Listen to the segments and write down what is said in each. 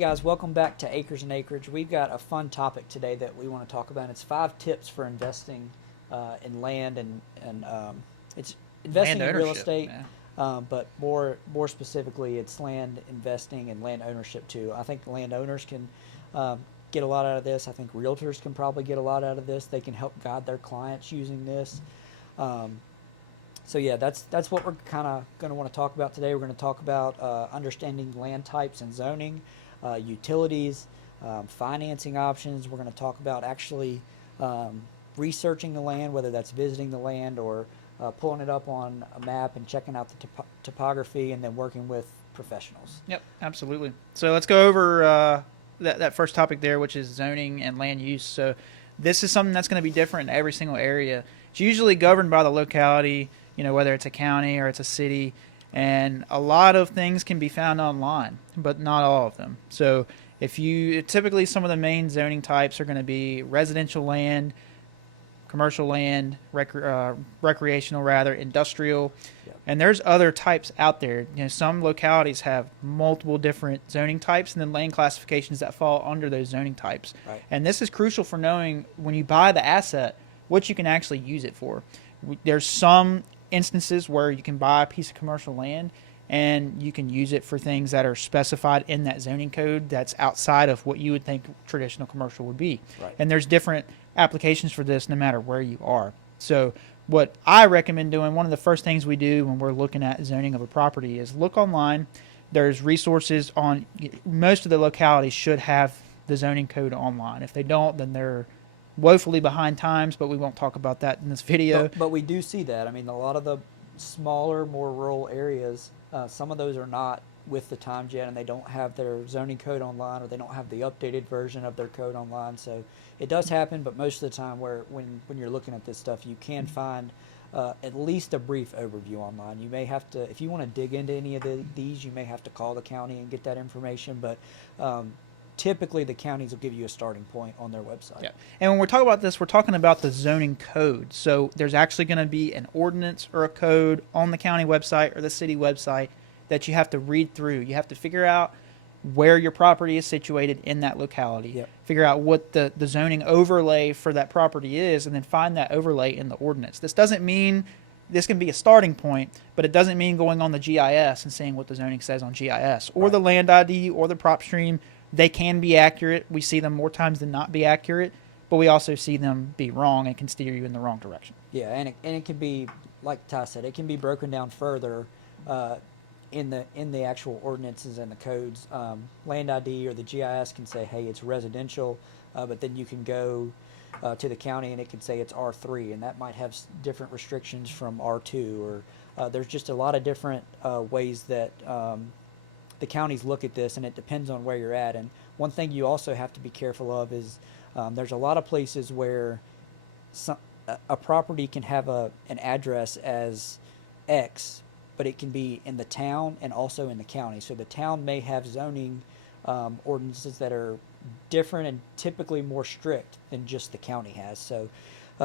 guys, welcome back to Acres and Acreage. We've got a fun topic today that we want to talk about. It's 5 tips for investing in land and it's investing Land in real ownership, estate, man. but more specifically, it's land investing and land ownership too. I think landowners can get a lot out of this. I think realtors can probably get a lot out of this. They can help guide their clients using this. So yeah, that's what we're kind of going to want to talk about today. We're going to talk about understanding land types and zoning, utilities, financing options. We're going to talk about actually researching the land, whether that's visiting the land or pulling it up on a map and checking out the topography, and then working with professionals. Yep, absolutely. So let's go over that first topic there, which is zoning and land use. So this is something that's going to be different in every single area. It's usually governed by the locality, whether it's a county or it's a city, and a lot of things can be found online, but not all of them. So typically some of the main zoning types are going to be residential land, commercial land, recreational rather, industrial, Yep. and there's other types out there. Some localities have multiple different zoning types and then land classifications that fall under those zoning types. Right. And this is crucial for knowing when you buy the asset what you can actually use it for. There's some instances where you can buy a piece of commercial land and you can use it for things that are specified in that zoning code that's outside of what you would think traditional commercial would be. Right. And there's different applications for this no matter where you are. So what I recommend doing, one of the first things we do when we're looking at zoning of a property is look online. There's resources on most of the localities should have the zoning code online. If they don't, then they're woefully behind times, but we won't talk about that in this video. But we do see that. I mean, a lot of the smaller, more rural areas, some of those are not with the times yet, and they don't have their zoning code online, or they don't have the updated version of their code online. So it does happen, but most of the time, when you're looking at this stuff, you can find at least a brief overview online. You may have to, if you want to dig into any of these, you may have to call the county and get that information. But typically the counties will give you a starting point on their website. Yeah. And when we're talking about this, we're talking about the zoning code. So there's actually going to be an ordinance or a code on the county website or the city website that you have to read through. You have to figure out where your property is situated in that locality. Yep. Figure out what the zoning overlay for that property is, and then find that overlay in the ordinance. This doesn't mean this can be a starting point, but it doesn't mean going on the GIS and seeing what the zoning says on GIS or Right. the land ID or the prop stream. They can be accurate. We see them more times than not be accurate, but we also see them be wrong and can steer you in the wrong direction. Yeah, and it can be, like Ty said, it can be broken down further in the actual ordinances and the codes. Land ID or the GIS can say, hey, it's residential, but then you can go to the county and it can say it's R3, and that might have different restrictions from R2, or there's just a lot of different ways that the counties look at this, and it depends on where you're at. And one thing you also have to be careful of is there's a lot of places where a property can have an address as X, but it can be in the town and also in the county. So the town may have zoning ordinances that are different and typically more strict than just the county has. So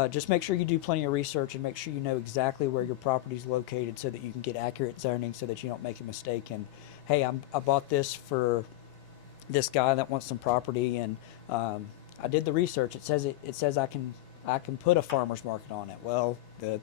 just make sure you do plenty of research and make sure you know exactly where your property is located so that you can get accurate zoning, so that you don't make a mistake. And hey, I bought this for this guy that wants some property, and I did the research. It says I can put a farmer's market on it. Well, the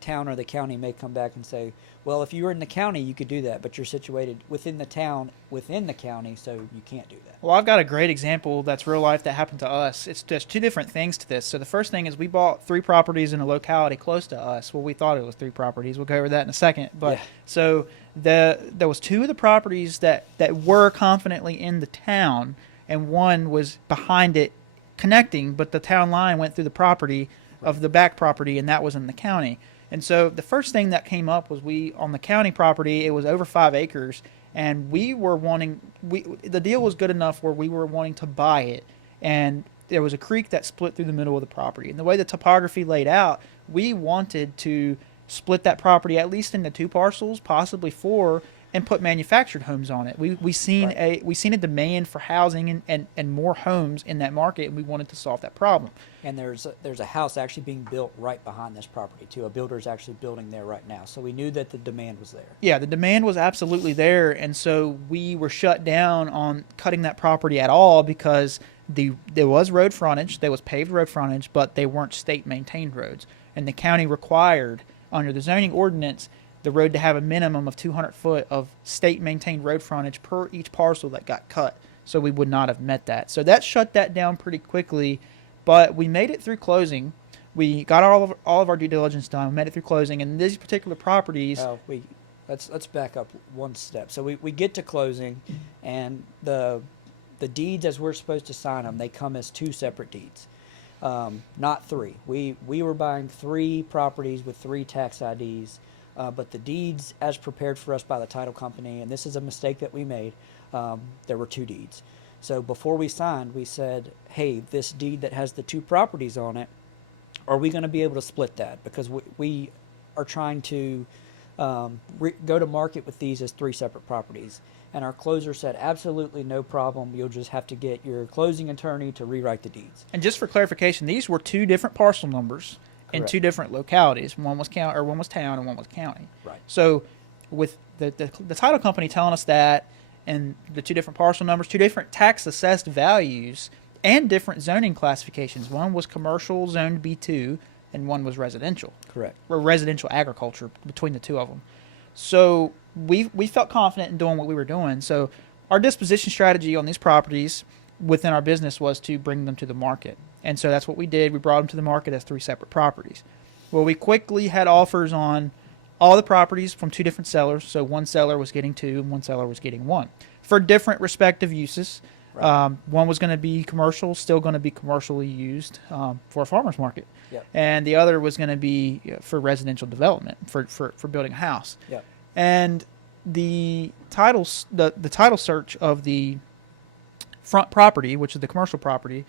town or the county may come back and say, well, if you were in the county, you could do that, but you're situated within the town, within the county, so you can't do that. Well, I've got a great example that's real life that happened to us. It's just two different things to this. So the first thing is we bought 3 properties in a locality close to us. Well, we thought it was 3 properties. We'll go over that in a second. But Yeah. so there was 2 of the properties that were confidently in the town, and one was behind it connecting, but the town line went through the property of the back property, and that was in the county. And so the first thing that came up was on the county property, it was over 5 acres, and the deal was good enough where we were wanting to buy it, and there was a creek that split through the middle of the property. And the way the topography laid out, we wanted to split that property at least into 2 parcels, possibly 4, and put manufactured homes on it. We seen Right. a demand for housing and more homes in that market, and we wanted to solve that problem. And there's a house actually being built right behind this property too. A builder's actually building there right now. So we knew that the demand was there. Yeah, the demand was absolutely there, and so we were shut down on cutting that property at all because there was road frontage, there was paved road frontage, but they weren't state maintained roads, and the county required under the zoning ordinance the road to have a minimum of 200 foot of state maintained road frontage per each parcel that got cut. So we would not have met that. So that shut that down pretty quickly, but we made it through closing. We got all of our due diligence done. We made it through closing, and these particular properties. Let's back up one step. So we get to closing, and the deeds as we're supposed to sign them, they come as 2 separate deeds, not 3. We were buying 3 properties with 3 tax IDs, but the deeds as prepared for us by the title company, and this is a mistake that we made, there were 2 deeds. So before we signed, we said, hey, this deed that has the 2 properties on it, are we going to be able to split that? Because we are trying to go to market with these as 3 separate properties. And our closer said, absolutely no problem. You'll just have to get your closing attorney to rewrite the deeds. And just for clarification, these were 2 different parcel numbers in Correct. 2 different localities. One was town and one was county. Right. So with the title company telling us that, and the 2 different parcel numbers, 2 different tax assessed values, and different zoning classifications. One was commercial zoned B2, and one was residential. Correct. Or residential agriculture between the 2 of them. So we felt confident in doing what we were doing. So our disposition strategy on these properties within our business was to bring them to the market. And so that's what we did. We brought them to the market as 3 separate properties. Well, we quickly had offers on all the properties from 2 different sellers. So one seller was getting 2 and one seller was getting 1 for different respective uses. Right. One was going to be commercial, still going to be commercially used for a farmer's market. Yep. And the other was going to be for residential development, for building a house. Yep. And the title search of the front property, which is the commercial property,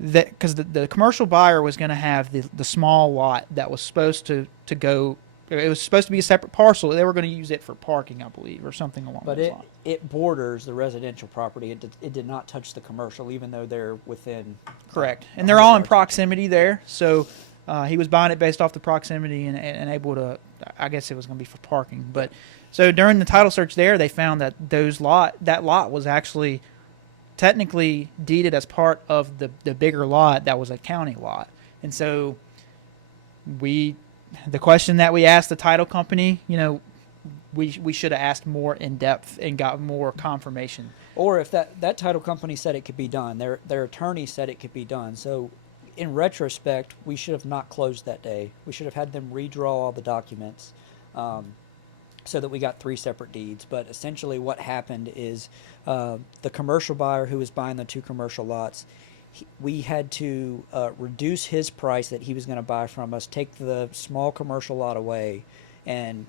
that because the commercial buyer was going to have the small lot that was supposed to go. It was supposed to be a separate parcel. They were going to use it for parking, I believe, or something along those lines. But it borders the residential property. It did not touch the commercial, even though they're within. Correct. And they're all in proximity there. So he was buying it based off the proximity and able to, I guess it was going to be for parking. But so during the title search there, they found that that lot was actually technically deeded as part of the bigger lot that was a county lot. And so the question that we asked the title company, we should have asked more in depth and got more confirmation. Or if that title company said it could be done, their attorney said it could be done. So in retrospect, we should have not closed that day. We should have had them redraw all the documents so that we got 3 separate deeds. But essentially what happened is the commercial buyer who was buying the 2 commercial lots, we had to reduce his price that he was going to buy from us, take the small commercial lot away, and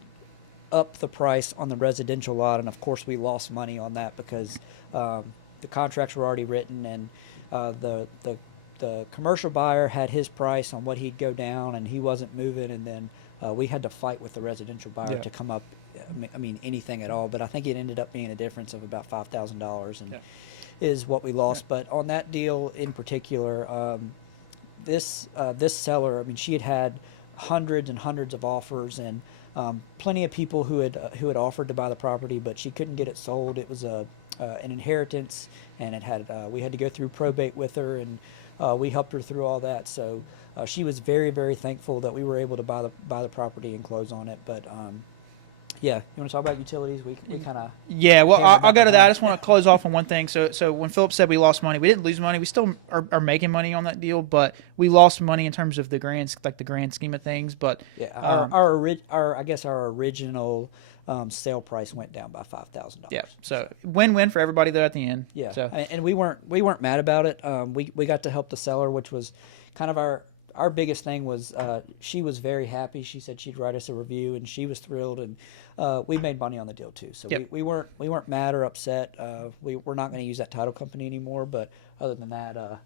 up the price on the residential lot. And of course we lost money on that because the contracts were already written, and the commercial buyer had his price on what he'd go down, and he wasn't moving. And then we had to fight with the residential buyer to come up, anything at all. But I think it ended up being a difference of about $5,000 and is what we lost. But on that deal in particular, this seller, she had hundreds and hundreds of offers, and plenty of people who had offered to buy the property, but she couldn't get it sold. It was an inheritance, and it had we had to go through probate with her, and we helped her through all that. So she was very, very thankful that we were able to buy the property and close on it. But yeah, you want to talk about utilities? We kind of well, I'll go to that. I just want to close off on one thing. So when Philip said we lost money, we didn't lose money. We still are making money on that deal, but we lost money in terms of the grand scheme of things. But our original sale price went down by $5,000. Yeah, so win-win for everybody there at the end. Yeah, so. And we weren't mad about it. We got to help the seller, which was kind of our biggest thing. Was she was very happy. She said she'd write us a review, and she was thrilled, and we made money on the deal too. So we weren't mad or upset. We're not going to use that title company anymore. But other than that,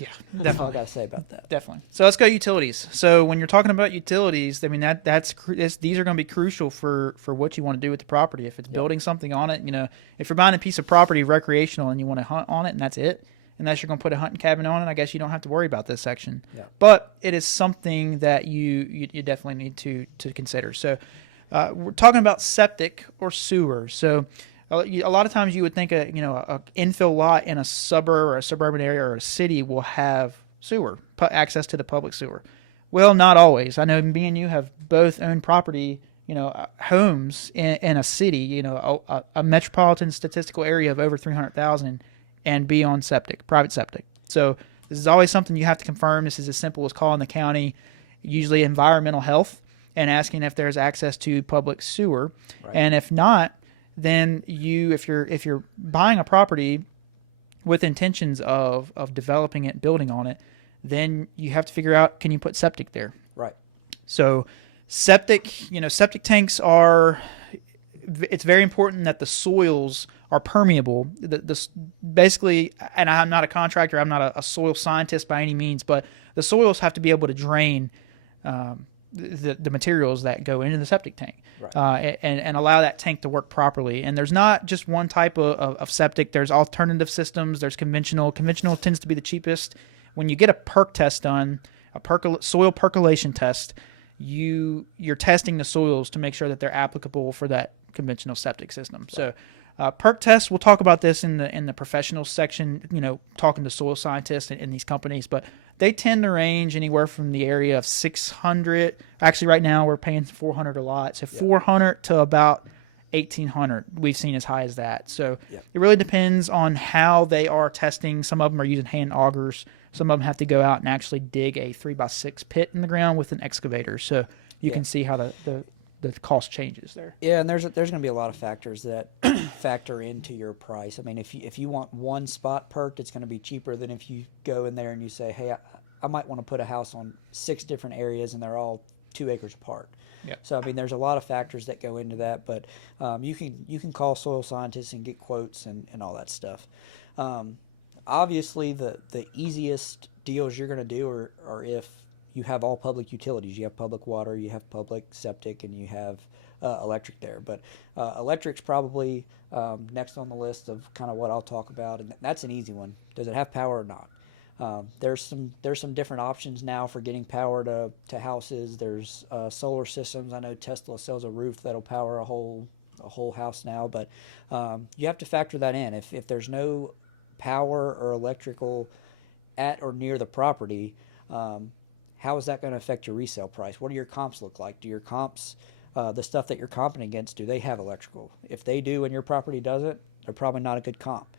Yeah, That's all I definitely. got to say about that. Definitely. So let's go utilities. So when you're talking about utilities, I mean these are going to be crucial for what you want to do with the property. If it's Yep. building something on it, if you're buying a piece of property recreational and you want to hunt on it and that's it, unless you're going to put a hunting cabin on it, I guess you don't have to worry about this section. Yeah. But it is something that you definitely need to consider. So we're talking about septic or sewer. So a lot of times you would think a infill lot in a suburb or a suburban area or a city will have sewer, access to the public sewer. Well, not always. I know me and you have both owned property, homes in a city, a metropolitan statistical area of over 300,000 and be on septic, private septic. So this is always something you have to confirm. This is as simple as calling the county, usually environmental health, and asking if there's access to public sewer. Right. And if not, then if you're buying a property with intentions of developing it, building on it, then you have to figure out, can you put septic there? Right. So septic tanks it's very important that the soils are permeable. Basically, and I'm not a contractor, I'm not a soil scientist by any means, but the soils have to be able to drain the materials that go into the septic tank. Right. And allow that tank to work properly. And there's not just one type of septic. There's alternative systems. There's conventional. Conventional tends to be the cheapest. When you get a perk test done, soil percolation test, you're testing the soils to make sure that they're applicable for that conventional septic system. Right. So perk tests, we'll talk about this in the professional section, talking to soil scientists in these companies, but they tend to range anywhere from the area of 600. Actually, right now we're paying 400 a lot. So 400 to about 1,800 we've seen as high as that. So it really depends on how they are testing. Some of them are using hand augers. Some of them have to go out and actually dig a 3x6 pit in the ground with an excavator. So you can see how the cost changes there. Yeah, and there's going to be a lot of factors that factor into your price. I mean, if you want one spot perked, it's going to be cheaper than if you go in there and you say, hey, I might want to put a house on 6 different areas and they're all 2 acres apart. Yeah. So I mean, there's a lot of factors that go into that, but you can call soil scientists and get quotes and all that stuff. Obviously, the easiest deals you're going to do are if you have all public utilities. You have public water, you have public septic, and you have electric there. But electric's probably next on the list of kind of what I'll talk about, and that's an easy one. Does it have power or not? There's some different options now for getting power to houses. There's solar systems. I know Tesla sells a roof that'll power a whole house now, but you have to factor that in. If there's no power or electrical at or near the property, how is that going to affect your resale price? What do your comps look like? Do your comps, the stuff that you're comping against, do they have electrical? If they do and your property doesn't, they're probably not a good comp.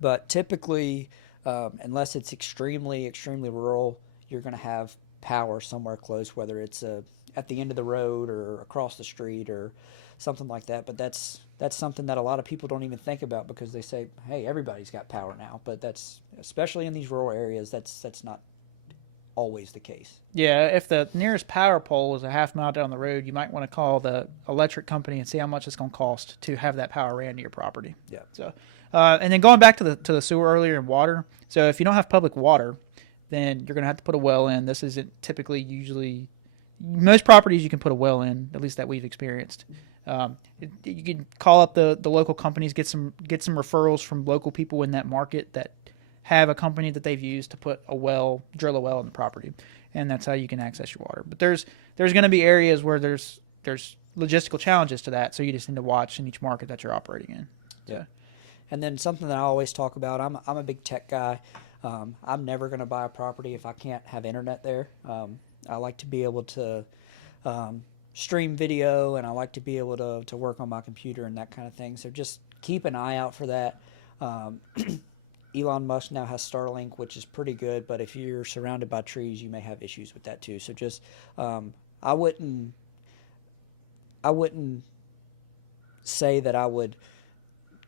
But typically, unless it's extremely, extremely rural, you're going to have power somewhere close, whether it's at the end of the road or across the street or something like that. But that's something that a lot of people don't even think about because they say, hey, everybody's got power now. But that's, especially in these rural areas, that's not always the case. Yeah, if the nearest power pole is a half mile down the road, you might want to call the electric company and see how much it's going to cost to have that power ran to your property. Yeah. So, and then going back to the sewer earlier and water. So if you don't have public water, then you're going to have to put a well in. This isn't typically usually most properties you can put a well in, at least that we've experienced. You can call up the local companies, get some referrals from local people in that market that have a company that they've used to drill a well in the property, and that's how you can access your water. But there's going to be areas where there's logistical challenges to that, so you just need to watch in each market that you're operating in. Yeah. And then something that I always talk about, I'm a big tech guy. I'm never going to buy a property if I can't have internet there. I like to be able to stream video, and I like to be able to work on my computer and that kind of thing. So just keep an eye out for that. Elon Musk now has Starlink, which is pretty good, but if you're surrounded by trees, you may have issues with that too. So just I wouldn't say that I would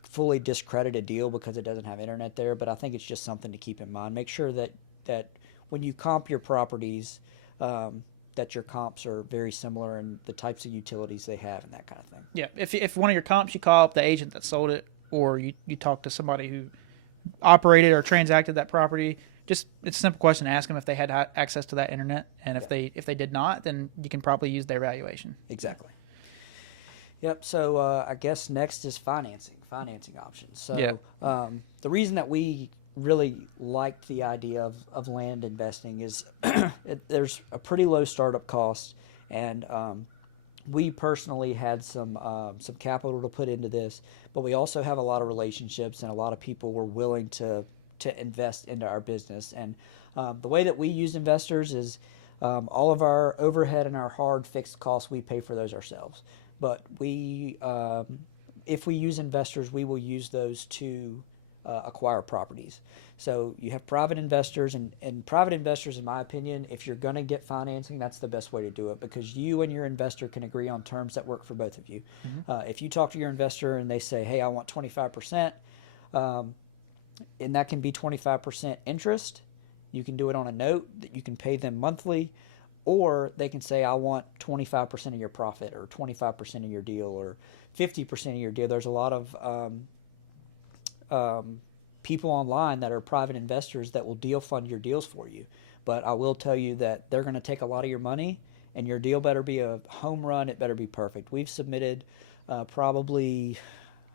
fully discredit a deal because it doesn't have internet there, but I think it's just something to keep in mind. Make sure that when you comp your properties, that your comps are very similar in the types of utilities they have and that kind of thing. Yeah, if one of your comps, you call up the agent that sold it, or you talk to somebody who operated or transacted that property, just it's a simple question. Ask them if they had access to that internet, and if they did not, then you can probably use their valuation. Exactly. Yep. So I guess next is financing options. So Yeah. The reason that we really liked the idea of land investing is there's a pretty low startup cost, and we personally had some capital to put into this, but we also have a lot of relationships and a lot of people were willing to invest into our business. And the way that we use investors is all of our overhead and our hard fixed costs, we pay for those ourselves. But if we use investors, we will use those to acquire properties. So you have private investors, and private investors, in my opinion, if you're going to get financing, that's the best way to do it, because you and your investor can agree on terms that work for both of you. Mm-hmm. If you talk to your investor and they say, hey, I want 25%, and that can be 25% interest, you can do it on a note that you can pay them monthly, or they can say, I want 25% of your profit, or 25% of your deal, or 50% of your deal. There's a lot of people online that are private investors that will deal fund your deals for you. But I will tell you that they're going to take a lot of your money, and your deal better be a home run. It better be perfect. We've submitted probably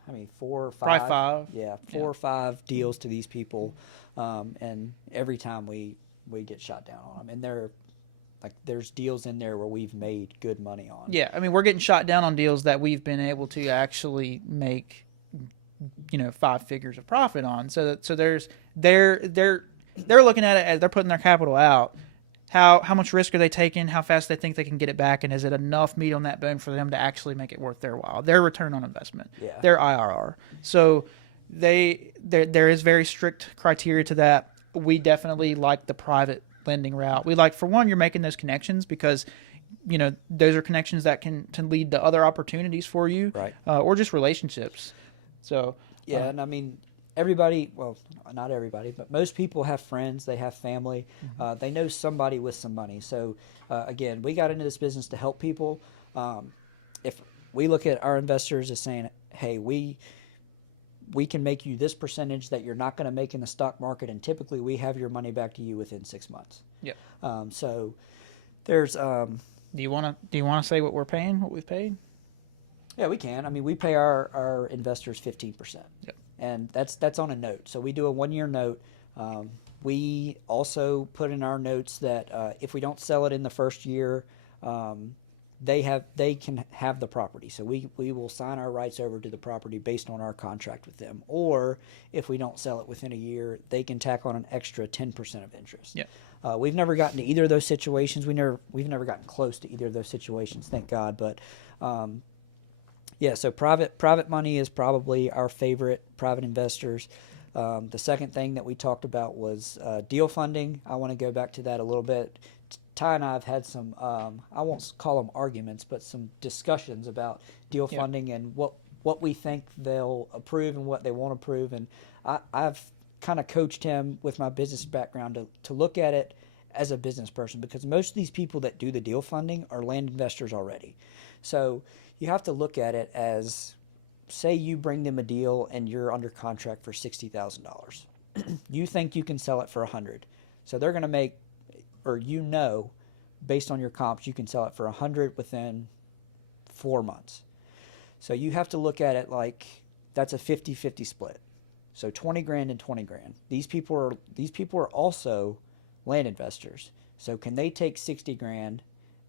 4 or 5. Probably 5. Yeah, 4 or 5 deals to these people, and every time we get shot down on them. And there's deals in there where we've made good money on. Yeah, I mean, we're getting shot down on deals that we've been able to actually make 5 figures of profit on. So there's they're looking at it as they're putting their capital out. How much risk are they taking? How fast they think they can get it back, and is it enough meat on that bone for them to actually make it worth their while? Their return on investment, their IRR. So there is very strict criteria to that. We definitely like the private lending route. We like, for one, you're making those connections because those are connections that can lead to other opportunities for you, right? Or just relationships. So and I mean, everybody, well, not everybody, but most people have friends, they have family, mm-hmm. They know somebody with some money. So again, we got into this business to help people. If we look at our investors as saying, hey, we can make you this percentage that you're not going to make in the stock market, and typically we have your money back to you within 6 months. Yeah. So there's do you want to say what we're paying, what we've paid? Yeah, we can. I mean, we pay our investors 15%. Yep. And that's on a note. So we do a 1-year note. We also put in our notes that if we don't sell it in the first year, they can have the property. So we will sign our rights over to the property based on our contract with them. Or if we don't sell it within a year, they can tack on an extra 10% of interest. Yeah. We've never gotten to either of those situations. We've never gotten close to either of those situations, thank God. But yeah, so private money is probably our favorite, private investors. The second thing that we talked about was deal funding. I want to go back to that a little bit. Ty and I have had some, I won't call them arguments, but some discussions about deal funding and what we think they'll approve and what they won't approve. And I've kind of coached him with my business background to look at it as a business person, because most of these people that do the deal funding are land investors already. So you have to look at it as, say you bring them a deal and you're under contract for $60,000. You think you can sell it for $100,000. So they're going to make, or based on your comps, you can sell it for $100,000 within 4 months. So you have to look at it like that's a 50-50 split. So $20,000 and $20,000. These people are also land investors. So can they take $60,000,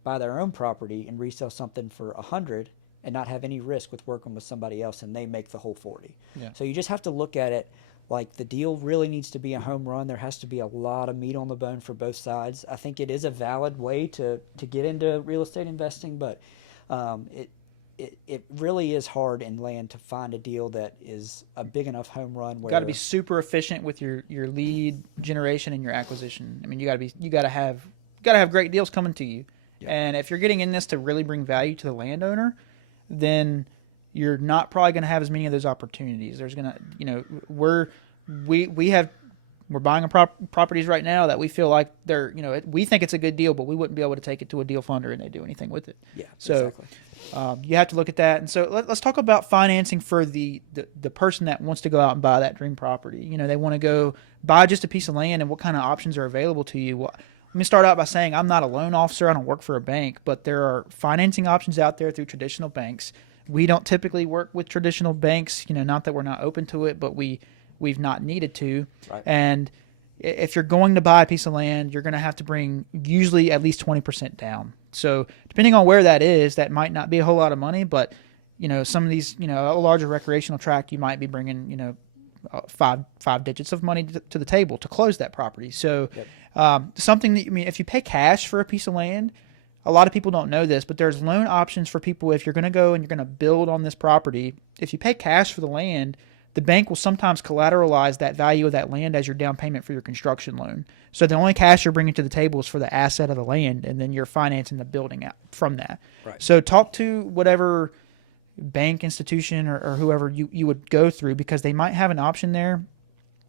buy their own property, and resell something for $100,000 and not have any risk with working with somebody else, and they make the whole $40,000? Yeah. So you just have to look at it like the deal really needs to be a home run. There has to be a lot of meat on the bone for both sides. I think it is a valid way to get into real estate investing, but it really is hard in land to find a deal that is a big enough home run. Where got to be super efficient with your lead generation and your acquisition. I mean, you got to have great deals coming to you. Yeah. And if you're getting in this to really bring value to the landowner, then you're not probably going to have as many of those opportunities. There's going to, we have we're buying properties right now that we feel like they're, we think it's a good deal, but we wouldn't be able to take it to a deal funder and they do anything with it. Yeah, So exactly. you have to look at that. And so let's talk about financing for the person that wants to go out and buy that dream property. They want to go buy just a piece of land, and what kind of options are available to you. Well, let me start out by saying I'm not a loan officer. I don't work for a bank, but there are financing options out there through traditional banks. We don't typically work with traditional banks, not that we're not open to it, but we've not needed to. Right. And if you're going to buy a piece of land, you're going to have to bring usually at least 20% down. So depending on where that is, that might not be a whole lot of money, but some of these, a larger recreational tract, you might be bringing, five digits of money to the table to close that property. So something that, if you pay cash for a piece of land, a lot of people don't know this, but there's loan options for people. If you're going to go and you're going to build on this property, if you pay cash for the land, the bank will sometimes collateralize that value of that land as your down payment for your construction loan. So the only cash you're bringing to the table is for the asset of the land, and then you're financing the building out from that. Right. So talk to whatever bank institution or whoever you would go through, because they might have an option there.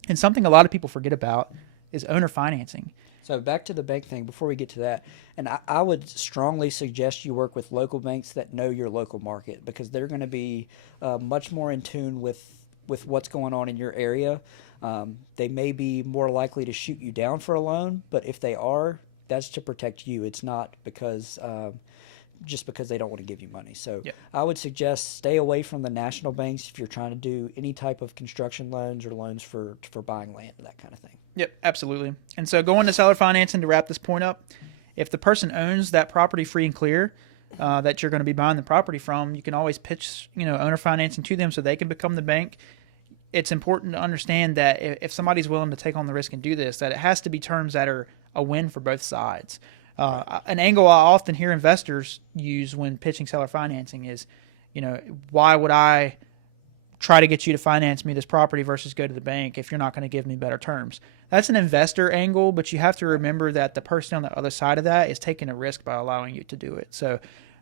And something a lot of people forget about is owner financing. So back to the bank thing before we get to that, and I would strongly suggest you work with local banks that know your local market, because they're going to be much more in tune with what's going on in your area. They may be more likely to shoot you down for a loan, but if they are, that's to protect you. It's not because just because they don't want to give you money. So Yep. I would suggest stay away from the national banks if you're trying to do any type of construction loans or loans for buying land, that kind of thing. Yep, absolutely. And so going to seller financing, to wrap this point up, if the person owns that property free and clear, that you're going to be buying the property from, you can always pitch, owner financing to them so they can become the bank. It's important to understand that if somebody's willing to take on the risk and do this, that it has to be terms that are a win for both sides. An angle I often hear investors use when pitching seller financing is, why would I try to get you to finance me this property versus go to the bank if you're not going to give me better terms? That's an investor angle, but you have to remember that the person on the other side of that is taking a risk by allowing you to do it. So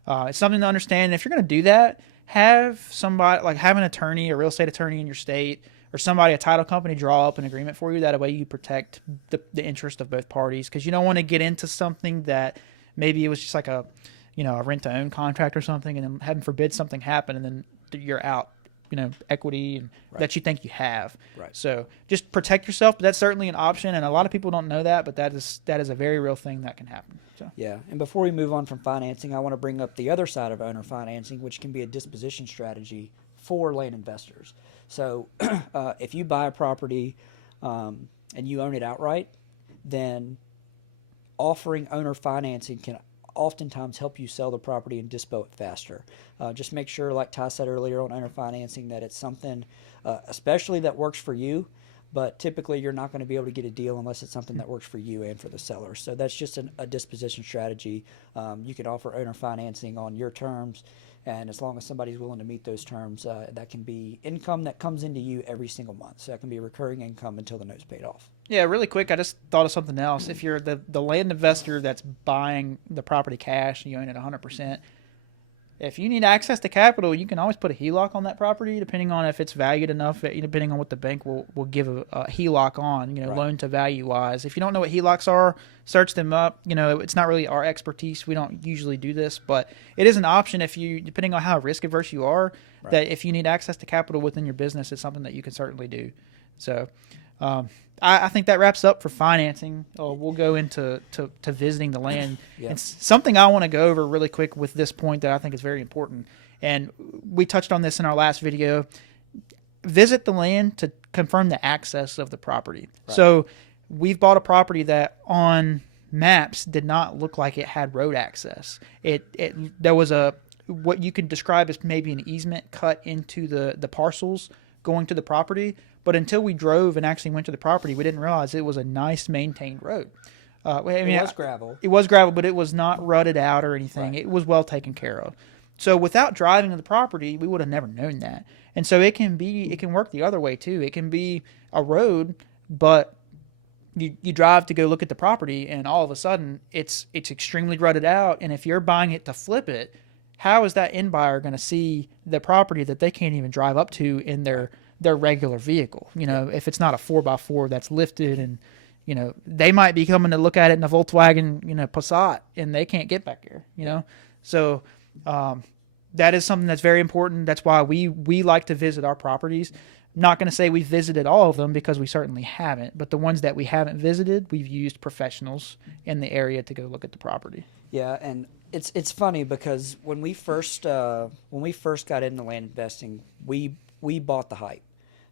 it's something to understand. And if you're going to do that, have somebody, like have an attorney, a real estate attorney in your state, or somebody, a title company, draw up an agreement for you. That way you protect the interest of both parties, because you don't want to get into something that maybe it was just like a rent-to-own contract or something, and then heaven forbid something happen, and then you're out, equity and that you think you have. Right. So just protect yourself, but that's certainly an option, and a lot of people don't know that, but that is a very real thing that can happen. So. Yeah, and before we move on from financing, I want to bring up the other side of owner financing, which can be a disposition strategy for land investors. So if you buy a property and you own it outright, then offering owner financing can oftentimes help you sell the property and dispo it faster. Just make sure, like Ty said earlier on owner financing, that it's something especially that works for you, but typically you're not going to be able to get a deal unless it's something that works for you and for the seller. So that's just a disposition strategy. You can offer owner financing on your terms, and as long as somebody's willing to meet those terms, that can be income that comes into you every single month. So that can be recurring income until the note's paid off. Yeah, really quick, I just thought of something else. If you're the land investor that's buying the property cash and you own it 100%, if you need access to capital, you can always put a HELOC on that property, depending on if it's valued enough, depending on what the bank will give a HELOC on, Right. loan to value wise. If you don't know what HELOCs are, search them up. It's not really our expertise. We don't usually do this, but it is an option if you, depending on how risk averse you are, Right. that if you need access to capital within your business, it's something that you can certainly do. So, I think that wraps up for financing. We'll go into to visiting the land. Yeah. And something I want to go over really quick with this point that I think is very important, and we touched on this in our last video. Visit the land to confirm the access of the property. Right. So we've bought a property that on maps did not look like it had road access. There was what you can describe as maybe an easement cut into the parcels going to the property. But until we drove and actually went to the property, we didn't realize it was a nice maintained road. It was gravel. It was gravel, but it was not rutted out or anything. Right. It was well taken care of. So without driving to the property, we would have never known that. And so it can work the other way too. It can be a road, but you drive to go look at the property, and all of a sudden it's extremely rutted out. And if you're buying it to flip it, how is that end buyer going to see the property that they can't even drive up to in their their regular vehicle. You know, if it's not a 4x4 that's lifted, and you know, they might be coming to look at it in a Volkswagen, you know, Passat, and they can't get back here. You know, so that is something that's very important. That's why we like to visit our properties. Not going to say we've visited all of them, because we certainly haven't, but the ones that we haven't visited, we've used professionals in the area to go look at the property. Yeah, and it's funny because when we first got into land investing, we bought the hype.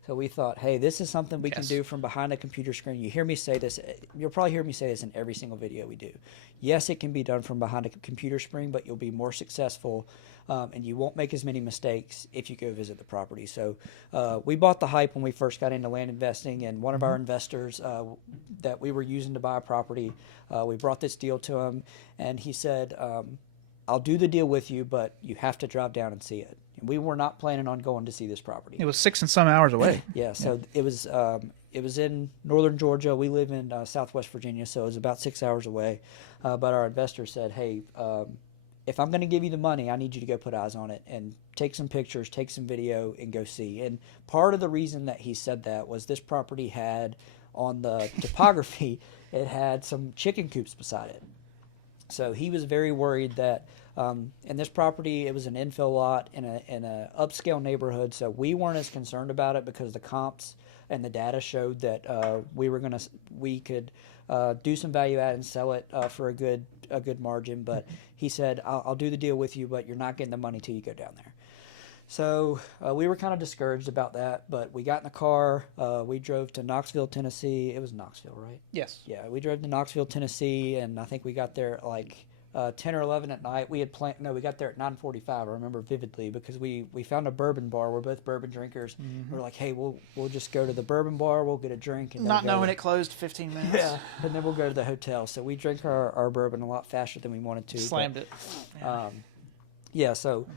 So we thought, hey, this is something we can do from behind a computer screen. You hear me say this. You'll probably hear me say this in every single video we do. Yes, it can be done from behind a computer screen, but you'll be more successful, and you won't make as many mistakes if you go visit the property. So we bought the hype when we first got into land investing, and one of our investors that we were using to buy a property, we brought this deal to him, and he said, I'll do the deal with you, but you have to drive down and see it. And we were not planning on going to see this property. It was 6 and some hours away. Yeah, so it was in northern Georgia. We live in southwest Virginia, so it was about 6 hours away. But our investor said, hey, if I'm going to give you the money, I need you to go put eyes on it and take some pictures, take some video, and go see. And part of the reason that he said that was this property had, on the topography, it had some chicken coops beside it. So he was very worried that in this property, it was an infill lot in a upscale neighborhood. So we weren't as concerned about it because the comps and the data showed that we could do some value add and sell it for a good margin. But he said, I'll do the deal with you, but you're not getting the money till you go down there. So we were kind of discouraged about that, but we got in the car. We drove to Knoxville, Tennessee. It was Knoxville, right? Yes. Yeah, we drove to Knoxville, Tennessee, and I think we got there at like 10 or 11 at night. We got there at 9:45. I remember vividly because we found a bourbon bar. We're both bourbon drinkers. Mm-hmm. We're like, hey, we'll just go to the bourbon bar. We'll get a drink. And not knowing it closed 15 minutes. Yeah, and then we'll go to the hotel. So we drank our bourbon a lot faster than we wanted to. Slammed it. Yeah, so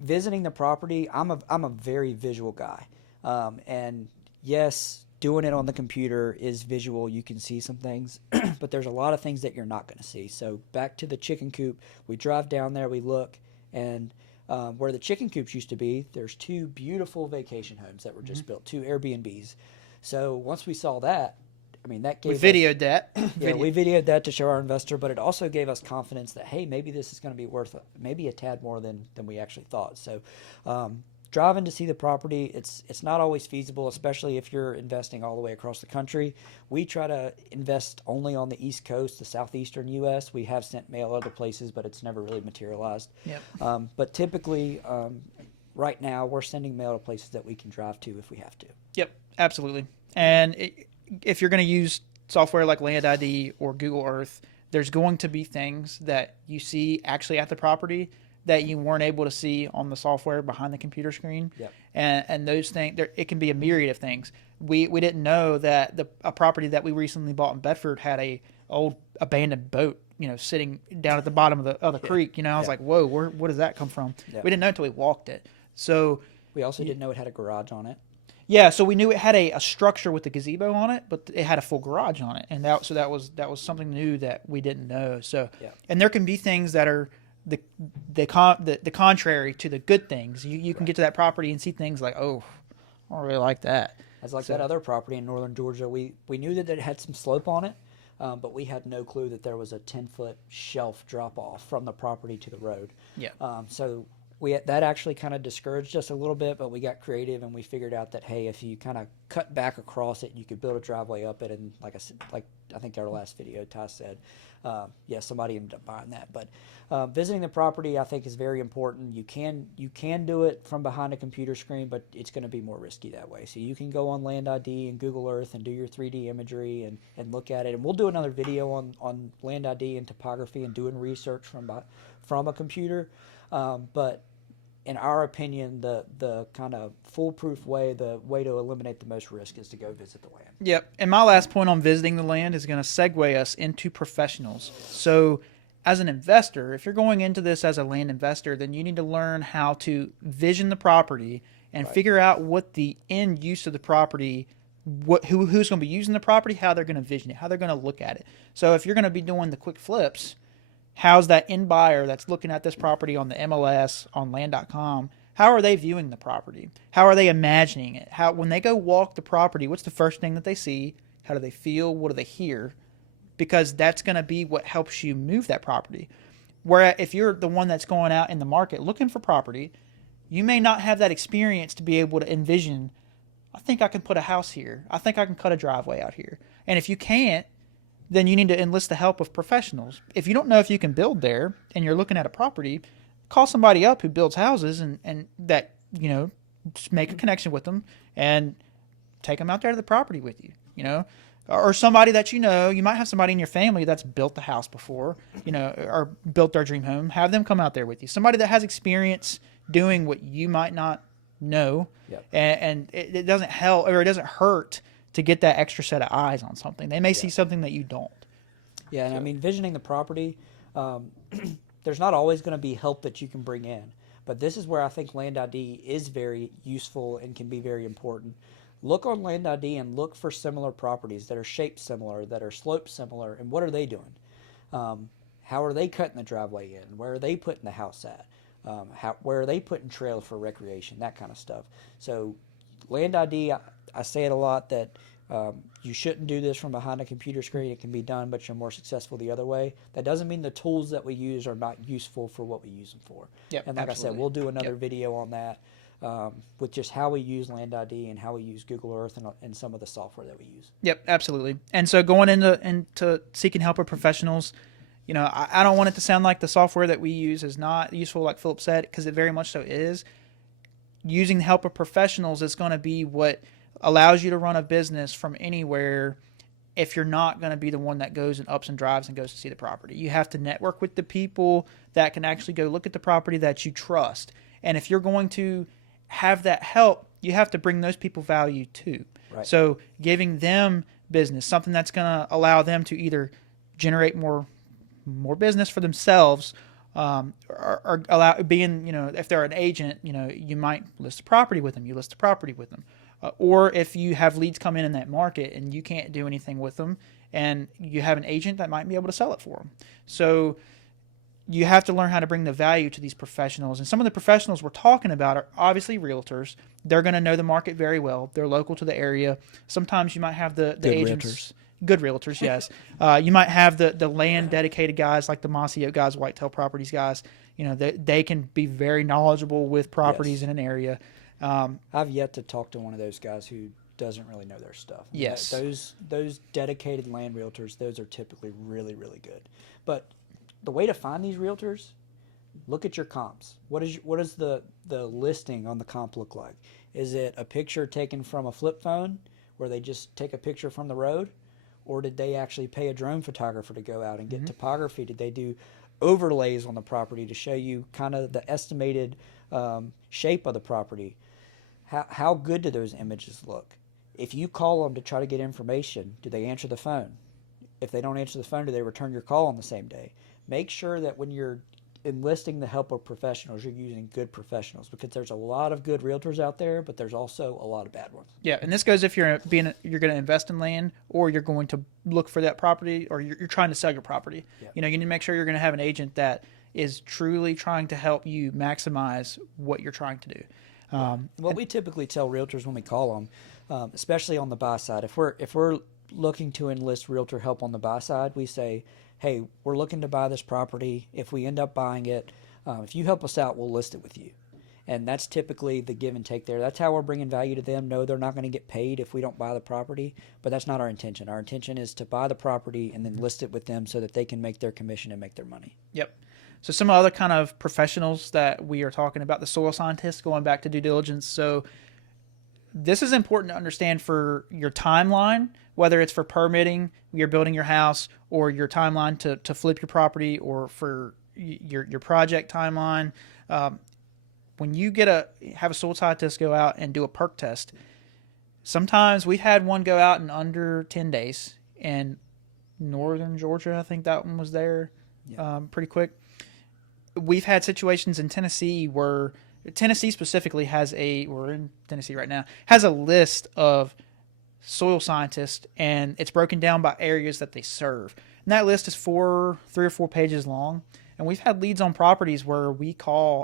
visiting the property, I'm a very visual guy, and yes, doing it on the computer is visual. You can see some things, but there's a lot of things that you're not going to see. So back to the chicken coop, we drive down there, we look, and where the chicken coops used to be, there's two beautiful vacation homes that were just built, two Airbnbs. So once we saw that, I mean, that gave we videoed that. Yeah, we videoed that to show our investor, but it also gave us confidence that, hey, maybe this is going to be worth maybe a tad more than we actually thought. So driving to see the property, it's not always feasible, especially if you're investing all the way across the country. We try to invest only on the East Coast, the southeastern U.S. We have sent mail other places, but it's never really materialized. Yep. But typically, right now, we're sending mail to places that we can drive to if we have to. Yep, absolutely. And if you're going to use software like Land ID or Google Earth, there's going to be things that you see actually at the property that you weren't able to see on the software behind the computer screen. Yep. And those things, it can be a myriad of things. We didn't know that a property that we recently bought in Bedford had a old abandoned boat, sitting down at the bottom of the creek. I was like, whoa, where does that come from? Yep. We didn't know until we walked it. So we also didn't know it had a garage on it. Yeah, so we knew it had a structure with a gazebo on it, but it had a full garage on it, and that was something new that we didn't know. So, and there can be things that are the contrary to the good things. You can get to that property and see things like, oh, I don't really like that. As like that other property in northern Georgia, we knew that it had some slope on it, but we had no clue that there was a 10-foot shelf drop off from the property to the road. Yeah. So that actually kind of discouraged us a little bit, but we got creative and we figured out that, hey, if you kind of cut back across it, you could build a driveway up it. And like I said, like I think our last video, Ty said, somebody ended up buying that. But visiting the property, I think, is very important. You can do it from behind a computer screen, but it's going to be more risky that way. So you can go on Land ID and Google Earth and do your 3D imagery and look at it. And we'll do another video on Land ID and topography and doing research from a computer. But in our opinion, the kind of foolproof way, the way to eliminate the most risk is to go visit the land. Yep. And my last point on visiting the land is going to segue us into professionals. So as an investor, if you're going into this as a land investor, then you need to learn how to vision the property and figure out what the end use of the property, who's going to be using the property, how they're going to vision it, how they're going to look at it. So if you're going to be doing the quick flips, how's that end buyer that's looking at this property on the MLS, on land.com, how are they viewing the property? How are they imagining it? How, when they go walk the property, what's the first thing that they see? How do they feel? What do they hear? Because that's going to be what helps you move that property. Where if you're the one that's going out in the market looking for property, you may not have that experience to be able to envision, I think I can put a house here. I think I can cut a driveway out here. And if you can't, then you need to enlist the help of professionals. If you don't know if you can build there and you're looking at a property, call somebody up who builds houses and that, you know, just make a connection with them and take them out there to the property with you, you know, or somebody that, you know, you might have somebody in your family that's built the house before, you know, or built their dream home. Have them come out there with you. Somebody that has experience doing what you might not know. Yep. And it doesn't help, or it doesn't hurt to get that extra set of eyes on something. They may see something that you don't. Yeah, and I mean, visioning the property, there's not always going to be help that you can bring in. But this is where I think Land ID is very useful and can be very important. Look on Land ID and look for similar properties that are shaped similar, that are sloped similar, and what are they doing? How are they cutting the driveway in? Where are they putting the house at? Where are they putting trail for recreation? That kind of stuff. So Land ID, I say it a lot that you shouldn't do this from behind a computer screen. It can be done, but you're more successful the other way. That doesn't mean the tools that we use are not useful for what we use them for. Yep, and like absolutely. I said, we'll do another video on that with just how we use Land ID and how we use Google Earth and some of the software that we use. Yep, absolutely. And so going into seeking help of professionals, you know, I don't want it to sound like the software that we use is not useful, like Philip said, because it very much so is. Using the help of professionals is going to be what allows you to run a business from anywhere if you're not going to be the one that goes and ups and drives and goes to see the property. You have to network with the people that can actually go look at the property that you trust. And if you're going to have that help, you have to bring those people value too. Right. So giving them business, something that's going to allow them to either generate more business for themselves, or allow being, you know, if they're an agent, you know, you might list a property with them. You list a property with them. Or if you have leads come in that market and you can't do anything with them, and you have an agent that might be able to sell it for them. So you have to learn how to bring the value to these professionals. And some of the professionals we're talking about are obviously realtors. They're going to know the market very well. They're local to the area. Sometimes you might have the agents. Realtors. Good realtors, yes. You might have the land dedicated guys like the Mossy Oak guys, Whitetail Properties guys. You know, they can be very knowledgeable with properties in an area. I've yet to talk to one of those guys who doesn't really know their stuff. Yes. Those dedicated land realtors, those are typically really, really good. But the way to find these realtors, look at your comps. What is the listing on the comp look like? Is it a picture taken from a flip phone where they just take a picture from the road? Or did they actually pay a drone photographer to go out and get topography? Did they do overlays on the property to show you kind of the estimated shape of the property? How good do those images look? If you call them to try to get information, do they answer the phone? If they don't answer the phone, do they return your call on the same day? Make sure that when you're enlisting the help of professionals, you're using good professionals, because there's a lot of good realtors out there, but there's also a lot of bad ones. Yeah, and this goes if you're going to invest in land, or you're going to look for that property, or you're trying to sell your property. Yep. You know, you need to make sure you're going to have an agent that is truly trying to help you maximize what you're trying to do. What we typically tell realtors when we call them, especially on the buy side, if we're looking to enlist realtor help on the buy side, we say, hey, we're looking to buy this property. If we end up buying it, if you help us out, we'll list it with you. And that's typically the give and take there. That's how we're bringing value to them. No, they're not going to get paid if we don't buy the property, but that's not our intention. Our intention is to buy the property and then list it with them so that they can make their commission and make their money. Yep. So some other kind of professionals that we are talking about, the soil scientists, going back to due diligence. So this is important to understand for your timeline, whether it's for permitting, you're building your house, or your timeline to flip your property, or for your project timeline. When you have a soil scientist go out and do a perk test, sometimes we've had one go out in under 10 days in northern Georgia. I think that one was there pretty quick. We've had situations in Tennessee where Tennessee specifically we're in Tennessee right now, has a list of soil scientists, and it's broken down by areas that they serve. And that list is 3 or 4 pages long. And we've had leads on properties where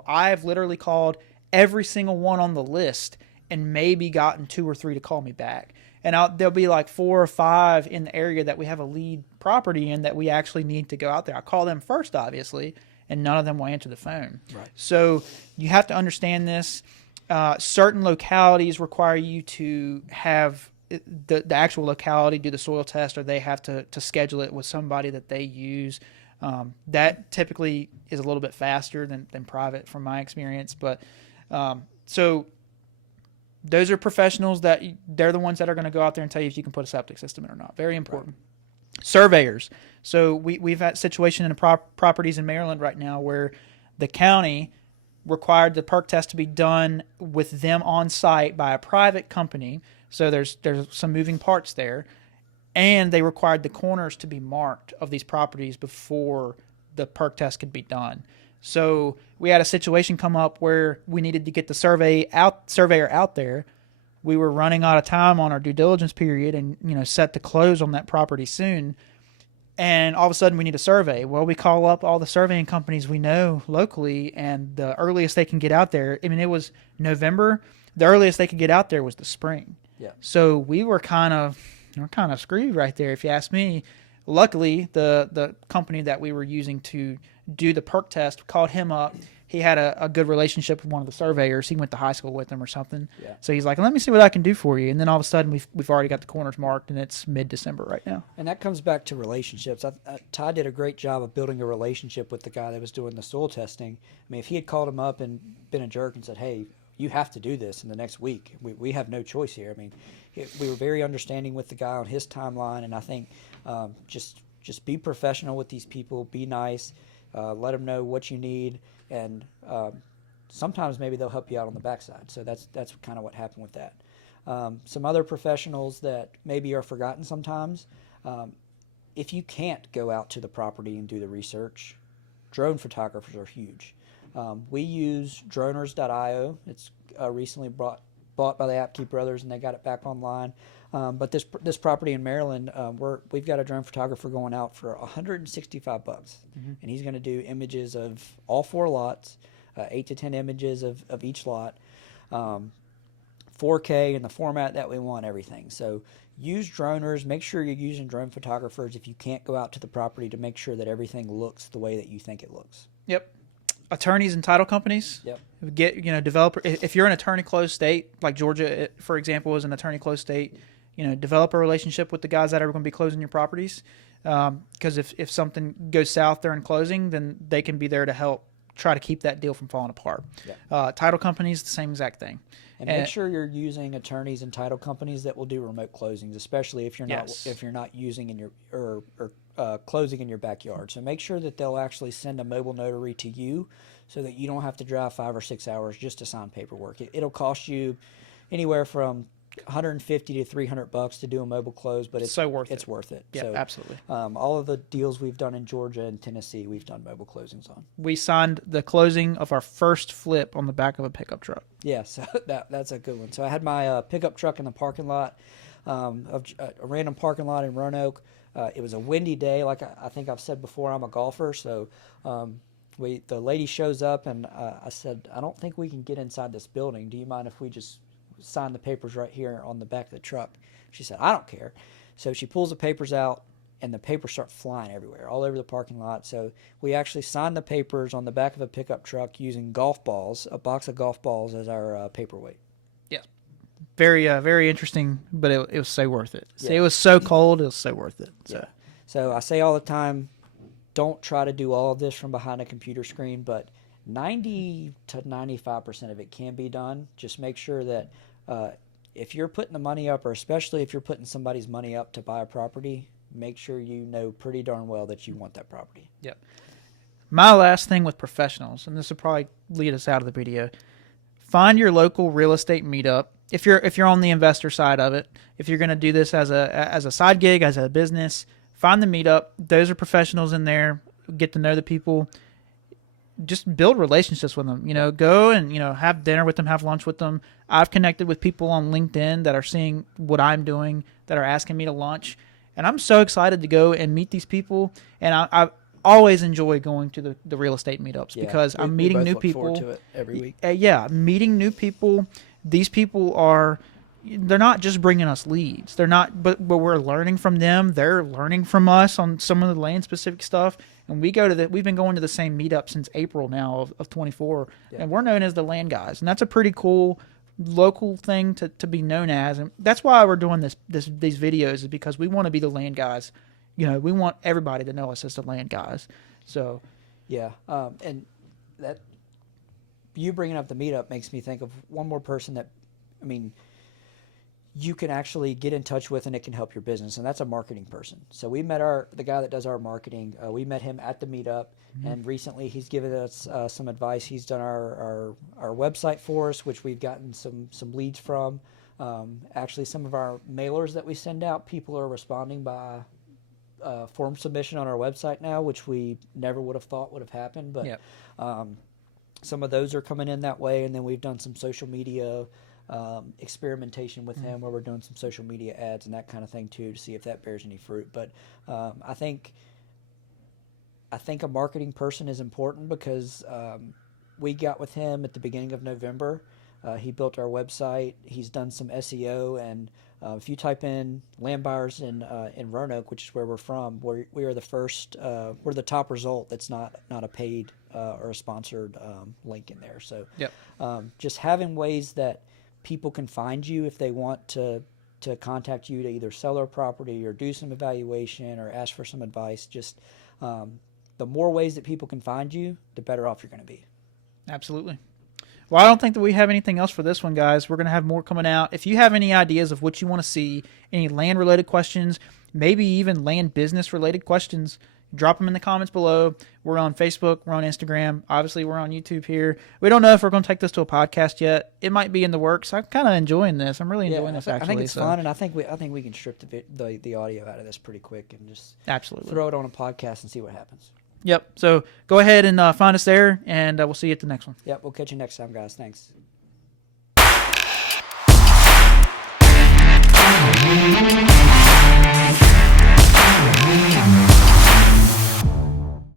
I've literally called every single one on the list and maybe gotten 2 or 3 to call me back. And there'll be like 4 or 5 in the area that we have a lead property in that we actually need to go out there. I call them first, obviously, and none of them will answer the phone. Right. So you have to understand this. Certain localities require you to have the actual locality do the soil test, or they have to schedule it with somebody that they use. That typically is a little bit faster than private from my experience. But so those are professionals that they're the ones that are going to go out there and tell you if you can put a septic system in or not. Very important. Right. Surveyors. So we've had a situation in the properties in Maryland right now where the county required the perk test to be done with them on site by a private company. So there's some moving parts there. And they required the corners to be marked of these properties before the perk test could be done. So we had a situation come up where we needed to get the surveyor out there. We were running out of time on our due diligence period and, set to close on that property soon. And all of a sudden we need a survey. Well, we call up all the surveying companies we know locally, and the earliest they can get out there, it was November. The earliest they could get out there was the spring. Yeah. So we were kind of screwed right there, if you ask me. Luckily, the company that we were using to do the perk test called him up. He had a good relationship with one of the surveyors. He went to high school with them or something. Yeah. So he's like, let me see what I can do for you. And then all of a sudden, we've already got the corners marked, and it's mid-December right now. And that comes back to relationships. Ty did a great job of building a relationship with the guy that was doing the soil testing. If he had called him up and been a jerk and said, hey, you have to do this in the next week. We have no choice here. We were very understanding with the guy on his timeline, and I think just be professional with these people, be nice, let them know what you need, and sometimes maybe they'll help you out on the backside. So that's kind of what happened with that. Some other professionals that maybe are forgotten sometimes, if you can't go out to the property and do the research, drone photographers are huge. We use droners.io. It's recently bought by the Apke brothers, and they got it back online. But this property in Maryland, we've got a drone photographer going out for $165, and he's going to do images of all 4 lots, 8 to 10 images of each lot, 4K in the format that we want, everything. So use droners. Make sure you're using drone photographers if you can't go out to the property, to make sure that everything looks the way that you think it looks. Yep. Attorneys and title companies. Yep. Get developer. If you're an attorney closed state, like Georgia, for example, is an attorney closed state, develop a relationship with the guys that are going to be closing your properties. Because if something goes south during closing, then they can be there to help try to keep that deal from falling apart. Yep. Title companies, the same exact thing. And make sure you're using attorneys and title companies that will do remote closings, especially if you're not using in your or closing in your backyard. So make sure that they'll actually send a mobile notary to you, so that you don't have to drive 5 or 6 hours just to sign paperwork. It'll cost you anywhere from $150 to $300 to do a mobile close, but it's worth it. Yeah, so, absolutely. All of the deals we've done in Georgia and Tennessee, we've done mobile closings on. We signed the closing of our first flip on the back of a pickup truck. Yeah, so that's a good one. So I had my pickup truck in the parking lot of a random parking lot in Roanoke. It was a windy day, like I think I've said before. I'm a golfer, so the lady shows up, and I said, I don't think we can get inside this building. Do you mind if we just sign the papers right here on the back of the truck? She said, I don't care. So she pulls the papers out, and the papers start flying everywhere, all over the parking lot. So we actually signed the papers on the back of a pickup truck using golf balls, a box of golf balls, as our paperweight. Yeah. Very interesting, but it was so worth it. Yeah. It was so cold, it was so worth it. So. Yeah. So I say all the time, don't try to do all of this from behind a computer screen, but 90 to 95% of it can be done. Just make sure that if you're putting the money up, or especially if you're putting somebody's money up to buy a property, make sure you know pretty darn well that you want that property. Yep. My last thing with professionals, and this will probably lead us out of the video, find your local real estate meetup. If you're on the investor side of it, if you're going to do this as a side gig, as a business, find the meetup. Those are professionals in there. Get to know the people. Just build relationships with them. Go and have dinner with them, have lunch with them. I've connected with people on LinkedIn that are seeing what I'm doing, that are asking me to lunch, and I'm so excited to go and meet these people. And I always enjoy going to the real estate meetups Yeah. because We I'm meeting both new look people. forward to it every week. Yeah, meeting new people. These people they're not just bringing us leads. They're not, but we're learning from them. They're learning from us on some of the land specific stuff. And we've been going to the same meetup since April now of 24, Yeah. and we're known as the Land Guys, and that's a pretty cool local thing to be known as. And that's why we're doing these videos, is because we want to be the Land Guys. We want everybody to know us as the Land Guys. So, yeah, and that you bringing up the meetup makes me think of one more person that, I mean, you can actually get in touch with, and it can help your business, and that's a marketing person. So we met the guy that does our marketing. We met him at the meetup, and recently he's given us some advice. He's done our website for us, which we've gotten some leads from. Actually, some of our mailers that we send out, people are responding by form submission on our website now, which we never would have thought would have happened. But Yep. some of those are coming in that way, and then we've done some social media experimentation with him, where we're doing some social media ads and that kind of thing too, to see if that bears any fruit. But I think a marketing person is important, because we got with him at the beginning of November. He built our website. He's done some SEO, and if you type in land buyers in Roanoke, which is where we're from, we are the first. We're the top result that's not a paid or a sponsored link in there. So Yep. just having ways that people can find you if they want to contact you to either sell their property or do some evaluation or ask for some advice. Just the more ways that people can find you, the better off you're going to be. Absolutely. Well, I don't think that we have anything else for this one, guys. We're going to have more coming out. If you have any ideas of what you want to see, any land-related questions, maybe even land business-related questions, drop them in the comments below. We're on Facebook. We're on Instagram. Obviously, we're on YouTube here. We don't know if we're going to take this to a podcast yet. It might be in the works. I'm kind of enjoying this. I'm really enjoying this, actually. I think it's fun, and I think we can strip the audio out of this pretty quick and just absolutely throw it on a podcast and see what happens. Yep. So go ahead and find us there, and we'll see you at the next one. Yep. We'll catch you next time, guys. Thanks.